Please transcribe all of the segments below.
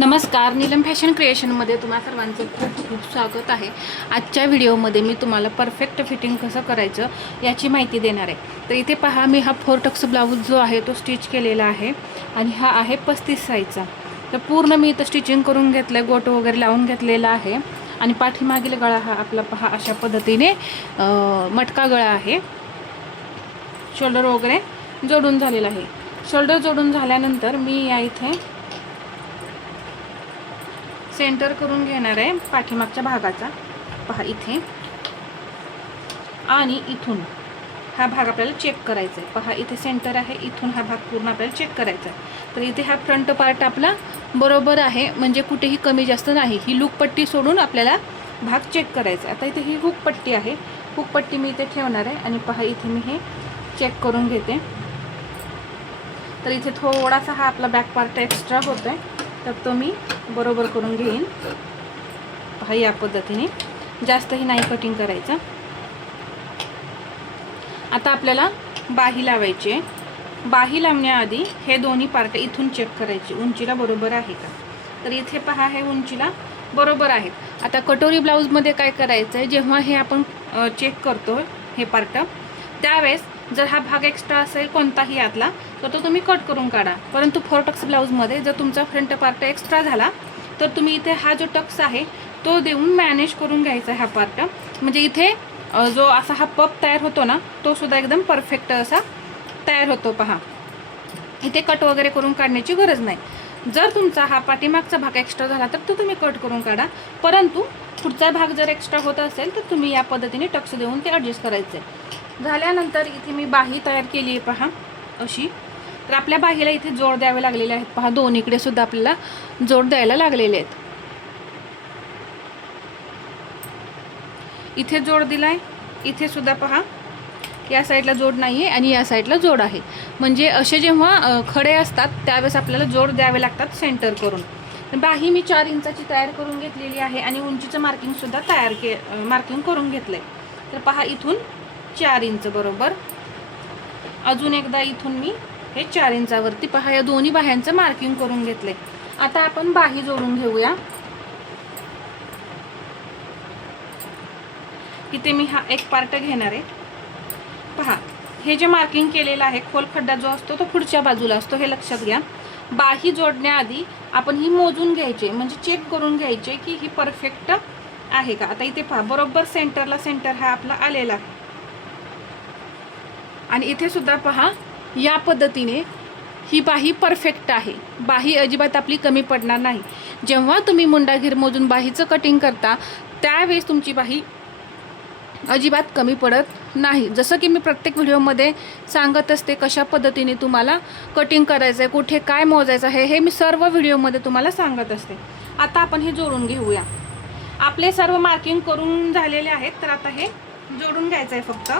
नमस्कार, नीलम फॅशन क्रिएशनमध्ये तुम्हा सर्वांचं खूप खूप स्वागत आहे। आजच्या व्हिडिओमध्ये मी तुम्हाला परफेक्ट फिटिंग कसं करायचं याची माहिती देणार आहे। तर इथे पहा, मी हा 4 टक्स ब्लाऊज जो आहे तो स्टिच केलेला आहे आणि हा आहे 35 साईजचा। तर पूर्ण मी इथं स्टिचिंग करून घेतलं आहे, गोट वगैरे लावून घेतलेला आहे आणि पाठीमागील गळा हा आपला पहा अशा पद्धतीने मटका गळा आहे। शोल्डर वगैरे जोडून झालेला आहे। शोल्डर जोडून झाल्यानंतर मी या इथे सेंटर करून घेणार आहे पाठीमागच्या भागाचा, पहा इथे आणि इथून हा भाग आपल्याला चेक करायचा आहे। पहा इथे सेंटर आहे, इथून हा भाग पूर्ण आपल्याला चेक करायचा आहे। तर इथे हा फ्रंट पार्ट आपला बरोबर आहे, म्हणजे कुठेही कमी जास्त नाही। ही लूक पट्टी सोडून आपल्याला भाग चेक करायचा आहे। आता इथे ही हुक पट्टी आहे, हुक पट्टी मी इथे ठेवणार आहे आणि पहा इथे मी हे चेक करून घेते। तर इथे थोडासा हा आपला बॅक पार्ट एक्स्ट्रा होतोय, तर तो मी बरोबर करून घेईन। पहा या पद्धतीने, जास्तही नाही कटिंग करायचं। आता आपल्याला बाही लावायची आहे। बाही लावण्याआधी हे दोन्ही पार्ट इथून चेक करायचे, उंचीला बरोबर आहे का। तर इथे पहा हे उंचीला बरोबर आहेत। आता कटोरी ब्लाऊजमध्ये काय करायचं आहे, जेव्हा हे आपण चेक करतो हे पार्ट, त्यावेळेस जर हा भाग एक्स्ट्रा असेल कोणताही यातला, तर तो तुम्ही कट करून काढा। परंतु 4 टक्स ब्लाऊजमध्ये जर तुमचा फ्रंट पार्ट एक्स्ट्रा झाला, तर तुम्ही इथे हा जो टक्स आहे तो देऊन मॅनेज करून घ्यायचा हा पार्ट। म्हणजे इथे जो असा हा पप तयार होतो ना, तो सुद्धा एकदम परफेक्ट असा तयार होतो। पहा इथे कट वगैरे करून काढण्याची गरज नाही। जर तुमचा हा पाठीमागचा भाग एक्स्ट्रा झाला तर तो तुम्ही कट करून काढा, परंतु पुढचा भाग जर एक्स्ट्रा होत असेल तर तुम्ही या पद्धतीने टक्स देऊन ते ॲडजस्ट करायचं आहे। झाल्यानंतर इथे मी बाही तयार केली आहे पहा अशी। तर आपल्या बाहीला इथे जोड द्यावे लागलेले आहेत। पहा दोन्हीकडे सुद्धा आपल्याला जोड द्यायला लागलेले आहेत। इथे जोड दिलाय, इथे सुद्धा पहा या साईडला जोड नाही आहे आणि या साईडला जोड आहे। म्हणजे असे जेव्हा खडे असतात त्यावेळेस आपल्याला जोड द्यावे लागतात सेंटर करून। बाही मी 4 इंचाची तयार करून घेतलेली आहे आणि उंचीचं मार्किंग सुद्धा मार्किंग करून घेतलंय। तर पहा इथून 4 इंच बरोबर, अजून एकदा इथून मी हे 4 इंचावरती पहा या दोन्ही बाह्यांचं मार्किंग करून घेतलंय। आता आपण बाही जोडून घेऊया। इथे मी हा एक पार्ट घेणार आहे। पहा हे जे मार्किंग केलेलं आहे, खोल खड्डा जो असतो तो पुढच्या बाजूला असतो, हे लक्षात घ्या। बाही जोडण्याआधी आपण ही मोजून घ्यायचे, म्हणजे चेक करून घ्यायचे की ही परफेक्ट आहे का। आता इथे पहा बरोबर सेंटरला सेंटर हा आपला आलेला आहे आणि इथे सुद्धा पहा या पद्धतीने ही बाही परफेक्ट आहे। बाही अजिबात आपली कमी पडणार नाही। जेव्हा तुम्ही मुंडाघेर मोजून बाहीचं कटिंग करता त्यावेळेस तुमची बाही अजिबात कमी पडत नाही। जसं की मी प्रत्येक व्हिडिओमध्ये सांगत असते कशा पद्धतीने तुम्हाला कटिंग करायचं आहे, कुठे काय मोजायचं आहे, हे मी सर्व व्हिडिओमध्ये तुम्हाला सांगत असते। आता आपण हे जोडून घेऊया। आपले सर्व मार्किंग करून झालेले आहेत, तर आता हे जोडून घ्यायचं आहे फक्त।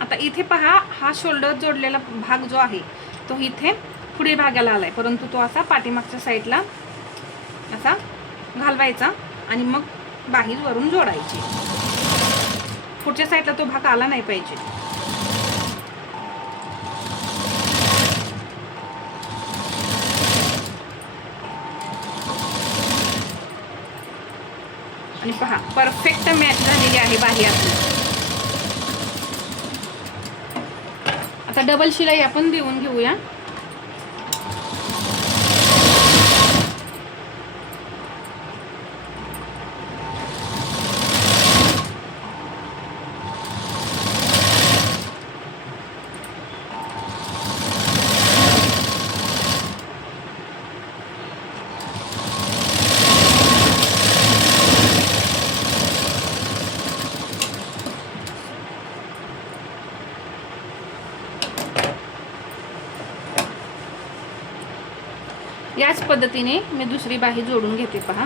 आता इथे पहा हा शोल्डर जोडलेला भाग जो आहे तो इथे पुढे भागाला आलाय, परंतु तो असा पाठीमागच्या साईडला असा घालवायचा आणि मग बाही वरून जोडायची। पुढच्या साईडला तो भाग आला नाही पाहिजे। आणि पहा परफेक्ट मॅच झालेली आहे बाही आपली। आता डबल शिलाई आपण देऊन घेऊया। याच पद्धतीने मी दुसरी बाही जोडून घेते। पहा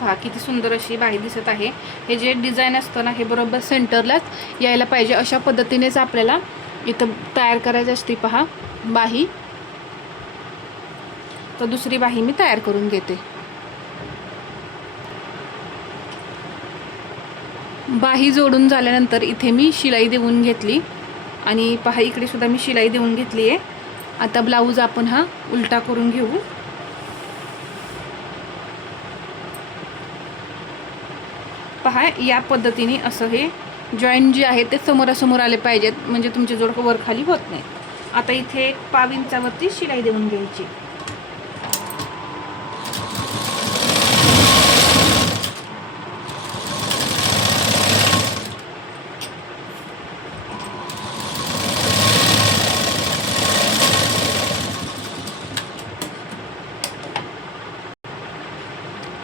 पहा किती सुंदर अशी बाही दिसत आहे। हे जे डिझाइन असतं ना, हे बरोबर सेंटरलाच यायला पाहिजे, अशा पद्धतीनेच आपल्याला इथं तयार करायची असते। पहा बाही तर दुसरी बाही मी तयार करून घेते. बाही जोडून झाल्यानंतर इथे मी शिलाई देऊन घेतली आणि पहा इकडे सुद्धा मी शिलाई देऊन घेतली आहे. आता ब्लाऊज आपण हा उलटा करून घेऊ. पहा या पद्धतीने असं हे जॉईंट जे आहे ते समोरासमोर आले पाहिजेत, म्हणजे तुमचे जोड वर खाली होत नाही. आता इथे एक 1.5 इंचावरती शिलाई देऊन घ्यायची.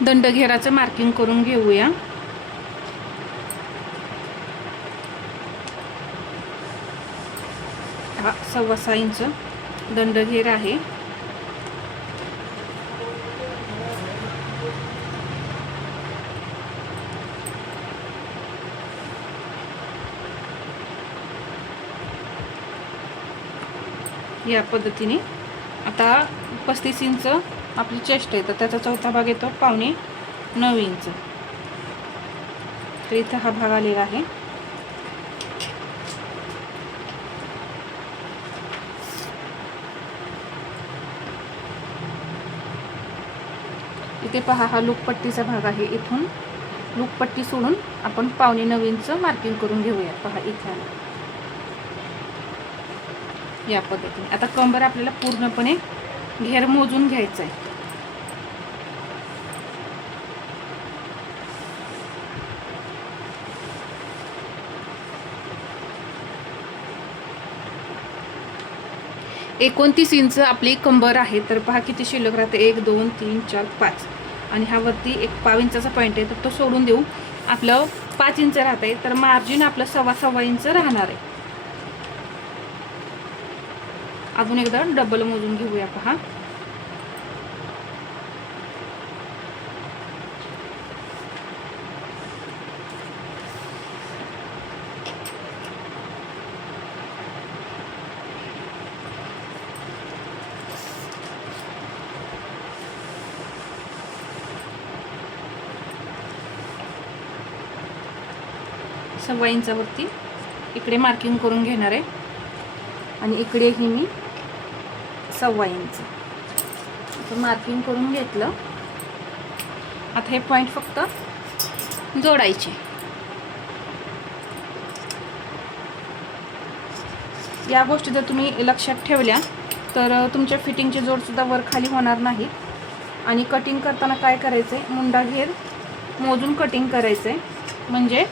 दंडघेराचं मार्किंग करून घेऊया. हा 6.25 इंच दंडघेर आहे. या पद्धतीने आता 35 इंच आपली चेस्ट आहे, तर त्याचा चौथा भाग येतो 8.25 इंच. तर इथं हा भाग आलेला आहे. इथे पहा हा लूकपट्टीचा भाग आहे. इथून लूकपट्टी सोडून आपण 8.25 इंच मार्किंग करून घेऊया. पहा इथे आलं या पद्धतीने. आता कंबर आपल्याला पूर्णपणे घेर मोजून घ्यायचा आहे. एकोणतीस इंच आपली कंबर आहे. तर पहा किती शिल्लक राहते. 1 2 3 4 5 आणि हा वरती एक 1.25 इंचाचा पॉईंट आहे, तर तो सोडून देऊ. आपलं 5 इंच राहते, तर मार्जिन आपलं 6.25 इंच राहणार आहे. अजून एकदा डबल मोजून घेऊया. पहा सव्वा इंचावरती इकडे मार्किंग करून घेणार आहे आणि इकडेही मी 1.25 इंच तर मार्किंग करून घेतलं. आता हे पॉईंट फक्त जोडायचे. या गोष्टी जर तुम्ही लक्षात ठेवल्या तर तुमच्या फिटिंगचे जोडसुद्धा वर खाली होणार नाही. आणि कटिंग करताना काय करायचं आहे, मुंडा घेर मोजून कटिंग करायचं आहे, म्हणजे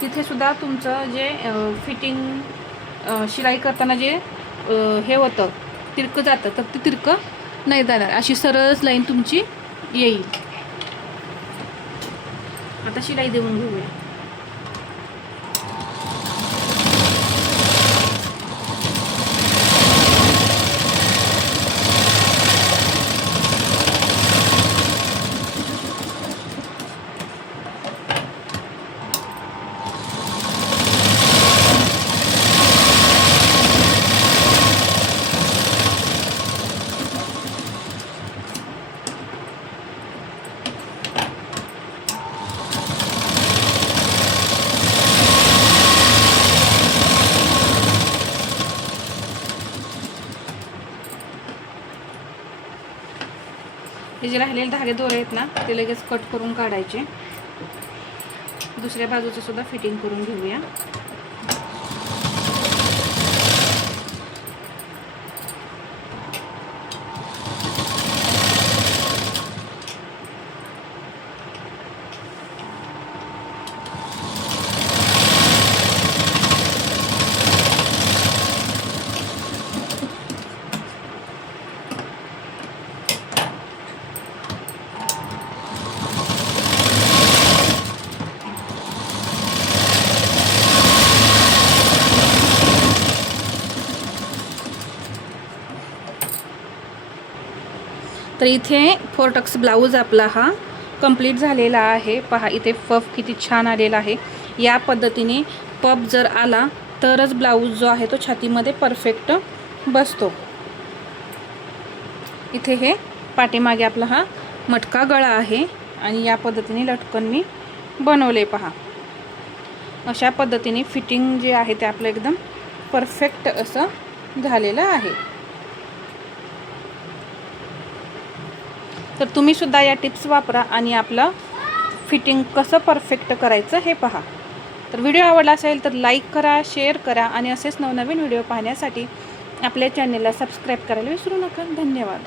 तिथे सुद्धा तुमचं जे फिटिंग शिलाई करताना जे हे होतं तिरकं जातं, तर ते तिरकं नाही जाणार. अशी सरळ लाईन तुमची येईल. आता शिलाई देऊन घेऊया. हे जे राहिलेले धागे दोरे आहेत ना, ते लगेच कट करून काढायचे. दुसऱ्या बाजूचं सुद्धा फिटिंग करून घेऊया. तर इथे 4 टक्स ब्लाऊज आपला हा कंप्लीट झालेला आहे. पहा इथे पफ किती छान आलेला आहे. या पद्धतीने पफ जर आला तरच ब्लाऊज जो आहे तो छातीमध्ये परफेक्ट बसतो. इथे हे पाठीमागे आपला हा मटका गळा आहे आणि या पद्धतीने लटकन मी बनवले पहा. अशा पद्धतीने फिटिंग जे आहे ते आपलं एकदम परफेक्ट असं झालेलं आहे. तर तुम्ही सुद्धा या टिप्स वापरा आणि आपलं फिटिंग कसं परफेक्ट करायचं हे पहा. तर व्हिडिओ आवडला असेल तर लाईक करा, शेअर करा आणि असेच नवनवीन व्हिडिओ पाहण्यासाठी आपल्या चॅनलला सबस्क्राईब करायला विसरू नका. धन्यवाद.